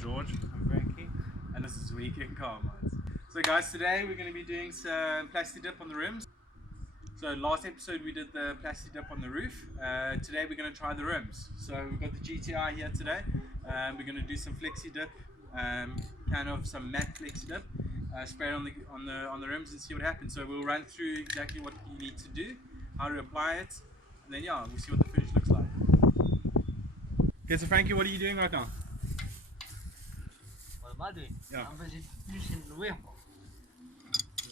George. I'm Frankie, and this is Weekend Car Mods. So guys, today we're going to be doing some PlastiDip on the rims. So last episode we did the PlastiDip on the roof. Today we're going to try the rims. So we've got the GTI here today. We're going to do some FlexiDip, kind of some matte FlexiDip, spray it on the rims and see what happens. So we'll run through exactly what you need to do, how to apply it, and then yeah, we'll see what the finish looks like. Okay, so Frankie, what are you doing right now? What am I doing? Yeah. I'm busy loosening the wheel.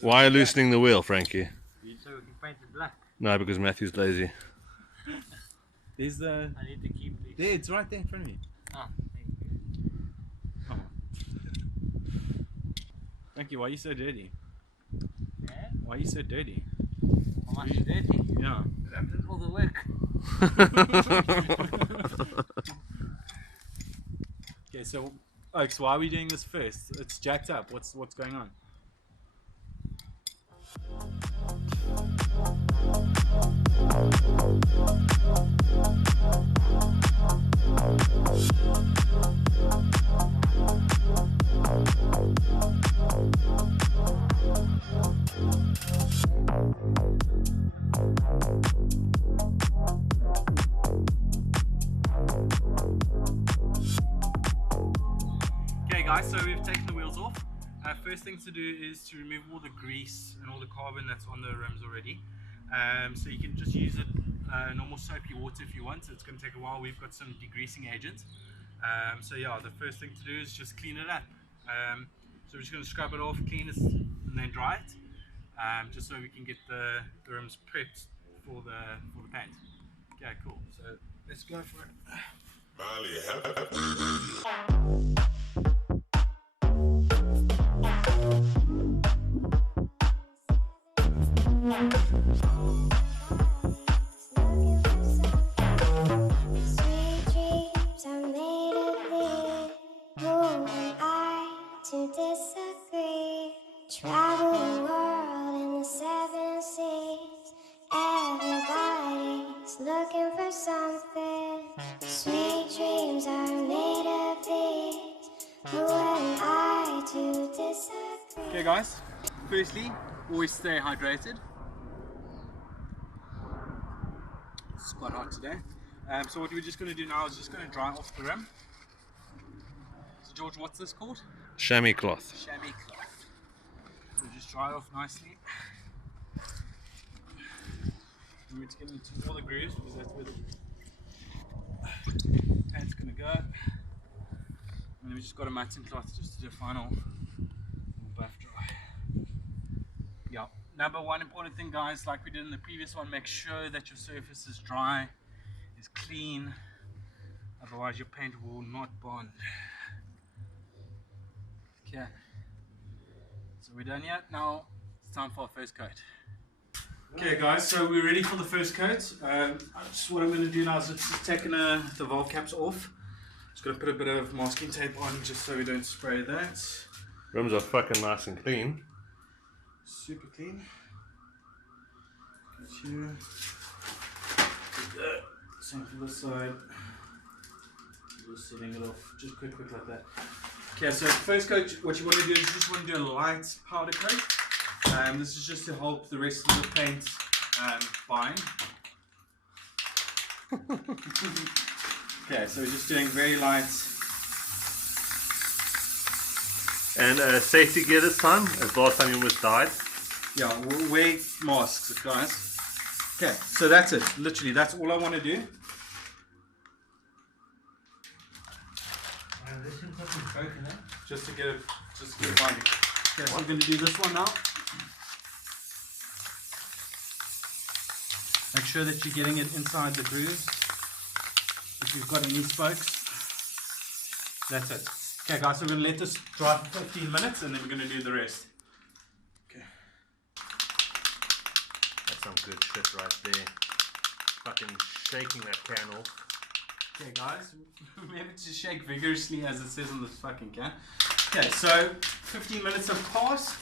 Why are you loosening the wheel, Frankie? So we can paint it black. No, because Matthew's lazy. There's the... I need to keep this. There, it's right there in front of me. Ah, thank you. Oh. Frankie, why are you so dirty? Yeah? Why are you so dirty? How much dirty? Yeah. I've done all the work. Okay, so Oaks, why are we doing this first? It's jacked up. What's going on? Okay guys, so we've taken the wheels off. First thing to do is to remove all the grease and all the carbon that's on the rims already. So you can just use it normal soapy water if you want. It's going to take a while. We've got some degreasing agent. So yeah, the first thing to do is just clean it up. So we're just going to scrub it off, clean it, and then dry it, just so we can get the rims prepped for the paint. Okay, cool. So let's go for it. Travel the world in the 7 seas. Everybody's looking for something. Sweet dreams are made of these. Who am I to disagree? Okay guys, firstly, always stay hydrated. It's quite hot today. So what we're just going to do now is just going to dry off the rim. So George, what's this called? Chamois cloth. Chamois cloth. So just dry off nicely. We're just getting into all the grooves because that's where the paint's going to go. And then we just got a matting cloth just to do a final buff dry. Yeah. Number one important thing, guys, like we did in the previous one, make sure that your surface is dry, is clean. Otherwise your paint will not bond. Okay. So we're done yet. Now it's time for our first coat. Okay guys, so we're ready for the first coat. What I'm going to do now is just taking the valve caps off. Just going to put a bit of masking tape on just so we don't spray that. Rims are fucking nice and clean. Super clean. Good here. Same for this side. Just setting it off just quick like that. Okay, so first coat, what you want to do is you just want to do a light powder coat. This is just to help the rest of the paint bind. Okay, so we're just doing very light. And safety gear this time, as last time you almost died. Yeah, we'll wear masks, guys. Okay, so that's it. Literally, that's all I want to do. This thing's not broken, eh? Just to get it binding. Okay, so I'm going to do this one now. Make sure that you're getting it inside the grooves. If you've got any spokes. That's it. Okay guys, so we're going to let this dry for 15 minutes and then we're going to do the rest. Okay. That's some good shit right there. Fucking shaking that can off. Okay guys, remember to shake vigorously as it says on this fucking can. Okay, so 15 minutes have passed.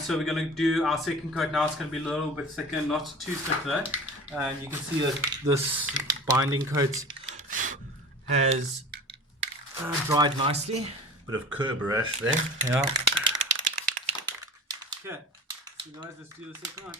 So we're going to do our second coat now. It's going to be a little bit thicker, not too thick though. You can see that this binding coat has dried nicely. Bit of curb rash there. Yeah. Okay, so guys, let's do the second one.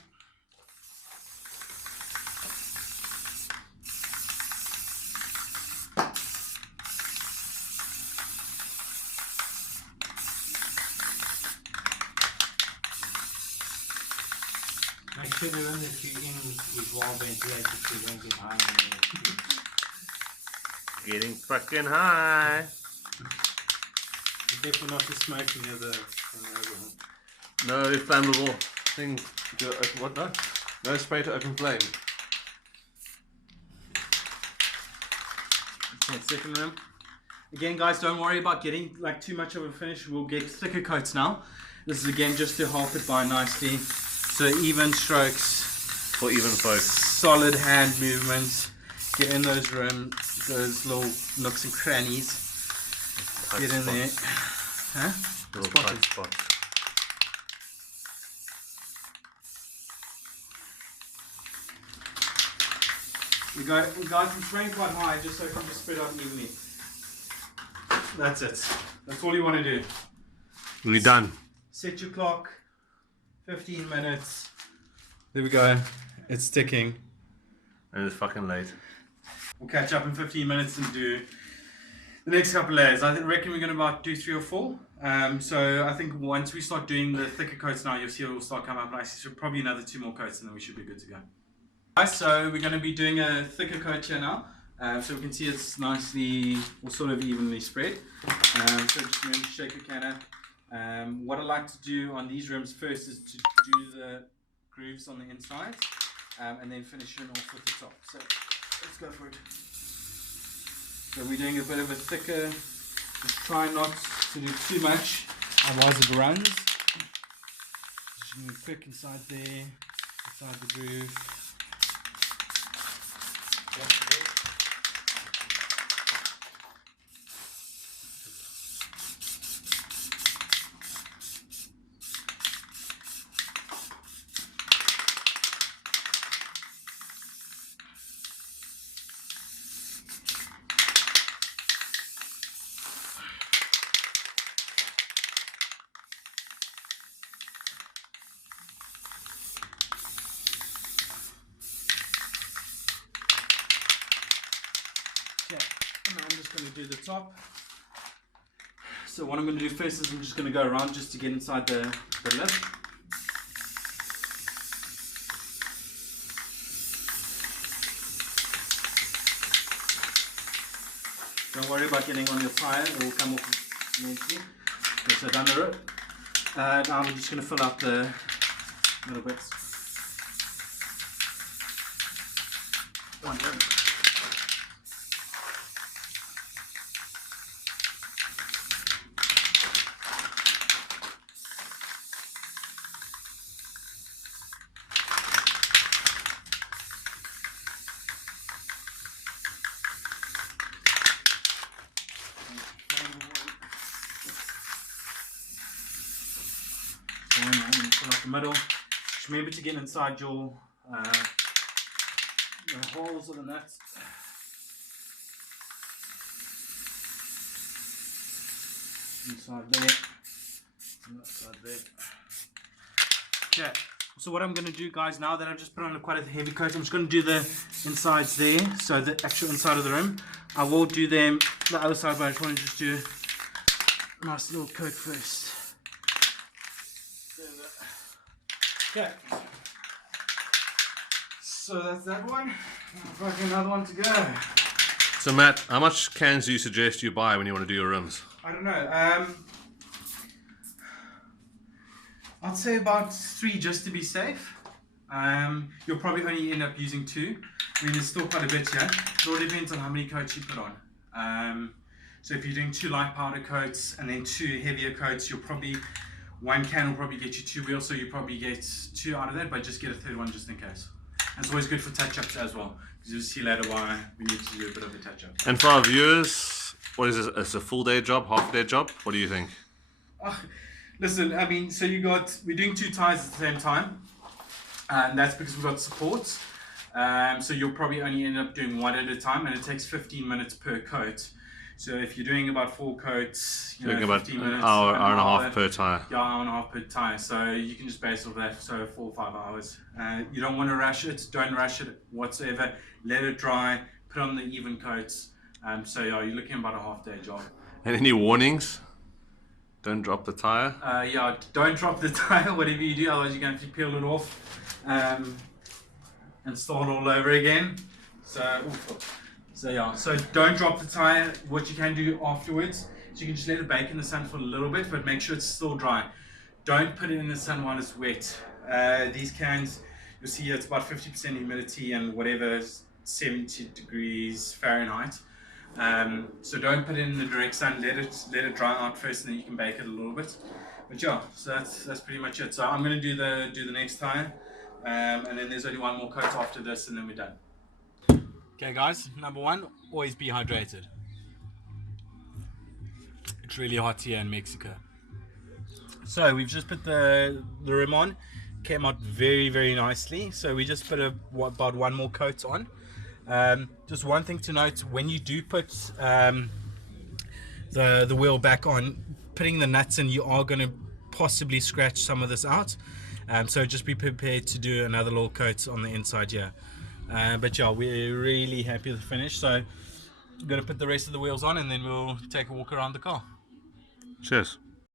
Make sure the room that you're in is well ventilated so you don't get high in there. Getting fucking high. Be careful not to smoke near the overhead. No flammable thing to open. What? No? No spray to open flame. Okay, second room. Again, guys, don't worry about getting like too much of a finish. We'll get thicker coats now. This is again just to help it by nicely. So even strokes. For even folks. Solid hand movements. Get in those those little nooks and crannies. Tight Get in spots. there. Huh? Little Spots. tight spots. We go from spraying quite high just so it can just spread out evenly. That's it. That's all you want to do. We're done. Set your clock. 15 minutes. There we go. It's ticking. And it's fucking late. We'll catch up in 15 minutes and do the next couple layers. I reckon we're going to about do 3 or 4. So I think once we start doing the thicker coats now, you'll see it will start coming up nicely. So probably another 2 more coats and then we should be good to go. Right, so we're going to be doing a thicker coat here now. So we can see it's nicely or sort of evenly spread. So just remember to shake your canner. What I like to do on these rims first is to do the grooves on the inside and then finish it off with the top. So let's go for it. So we're doing a bit of a thicker, just try not to do too much, otherwise it runs. Just move quick inside there, inside the groove. Okay, and I'm just going to do the top. So what I'm going to do first is I'm just going to go around just to get inside the lip. Don't worry about getting on your tire, it will come off eventually. Okay, so done the rip. Now I'm just going to fill out the little bits. One rip. Fill out the middle. Just remember to get inside your the holes of the nuts. Inside there. And that side there. Okay. So what I'm going to do, guys, now that I've just put on quite a heavy coat, I'm just going to do the insides there. So the actual inside of the rim. I will do them the other side, but I just want to just do a nice little coat first. Okay, so that's that one. I've got another one to go. So Matt, how much cans do you suggest you buy when you want to do your rims? I don't know. I'd say about 3 just to be safe. You'll probably only end up using 2. I mean, there's still quite a bit here. It all depends on how many coats you put on. So if you're doing 2 light powder coats and then 2 heavier coats, you'll probably 1 can will probably get you 2 wheels, so you probably get 2 out of that, but just get a 3rd one just in case. And it's always good for touch-ups as well, because you'll see later why we need to do a bit of a touch-up. And for our viewers, what is it? It's a full day job, half day job? What do you think? Listen, I mean, so we're doing 2 tires at the same time, and that's because we've got supports. So you'll probably only end up doing 1 at a time, and it takes 15 minutes per coat. So if you're doing about 4 coats, you Doing know, about 15 an minutes, hour, an hour and a half per tire. Yeah, hour and a half per tire. So you can just base off that. So 4 or 5 hours. You don't want to rush it. Don't rush it whatsoever. Let it dry. Put on the even coats. So yeah, you're looking about a half-day job. And any warnings? Don't drop the tire. Yeah, don't drop the tire. Whatever you do, otherwise you're going to have to peel it off and start all over again. So yeah, so don't drop the tire. What you can do afterwards is you can just let it bake in the sun for a little bit, but make sure it's still dry. Don't put it in the sun while it's wet. These cans, you'll see here it's about 50% humidity and whatever, 70 degrees Fahrenheit. So don't put it in the direct sun. Let it dry out first, and then you can bake it a little bit. But yeah, so that's pretty much it. So I'm going to do the next tire, and then there's only one more coat after this, and then we're done. Okay guys, number one, always be hydrated. It's really hot here in Mexico. So we've just put the rim on, came out very nicely. So we just put about one more coat on. Just one thing to note, when you do put the wheel back on, putting the nuts in, you are going to possibly scratch some of this out. So just be prepared to do another little coat on the inside here. But yeah, we're really happy with the finish. So I'm going to put the rest of the wheels on and then we'll take a walk around the car. Cheers.